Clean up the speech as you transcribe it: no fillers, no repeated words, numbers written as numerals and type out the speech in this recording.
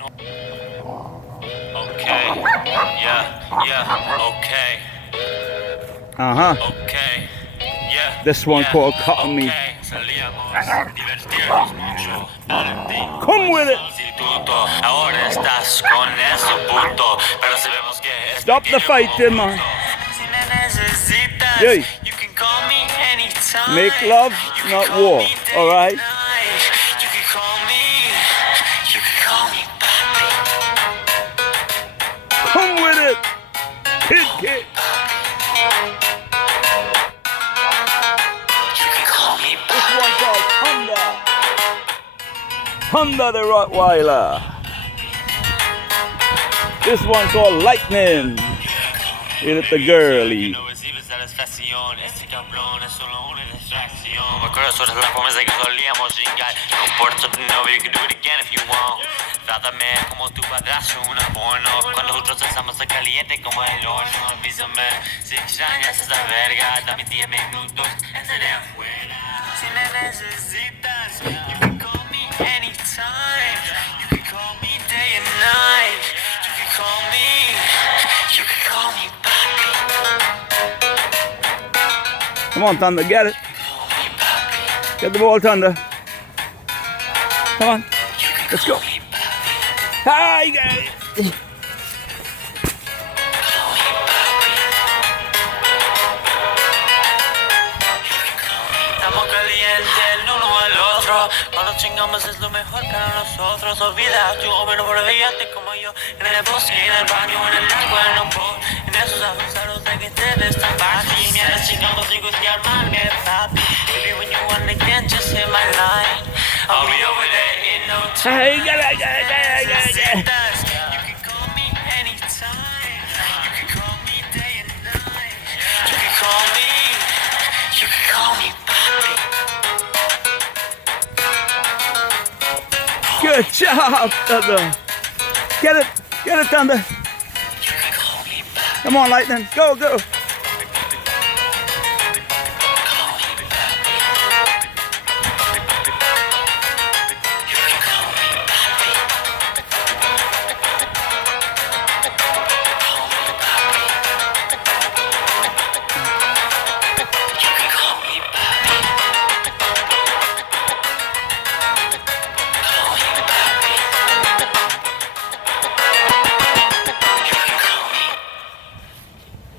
Okay, yeah, okay. Okay, yeah. This one called Cotton Me. Okay, salíamos, divertirnos mucho. Come with it. Ahora estás con ese puto, pero sabemos que es Stop the fighting, man. Si me necesitas, Yay. you can call me anytime. Make love, You can not call war. me day All right. and night. You can call me papi. Come with it. KID KANE. You can call me This papi. one called Honda. Honda the Rottweiler. This one called Lightning. Hit it the girly. No recibes satisfacción, este cabrón es solo una distracción. Me acuerdo sobre las formas de que solíamos chingar. No importa tu novio, you can do it again if you want. Trátame como tu padrastro, una porno. Cuando juntos estamos tan caliente como el horno. Avísame si extrañas esa verga. Dame 10 minutos, estaré afuera. Si me necesitas, you can call me anytime. You can call me day and night. You can call me papi. Come on, Thunder, get it. Get the ball, Thunder. Come on, let's go. Hi, guys. Estamos calientes el uno al otro. Cuando chingamos es lo mejor para nosotros. Olvida tu hombre, por veíate como yo. En el bosque, en el baño, en el agua, en un pot. En esos abusados de que te destapas. Y me andas chingando, digo, y armarme, papi. Baby, when you want again, just hit my line. I'll be over there in no time. Hey, get it. You can call me anytime. You can call me day and night. You can call me papi. Good job, Thunder. Get it, Thunder. You can call me papi. Come on, Lightning. Go, go.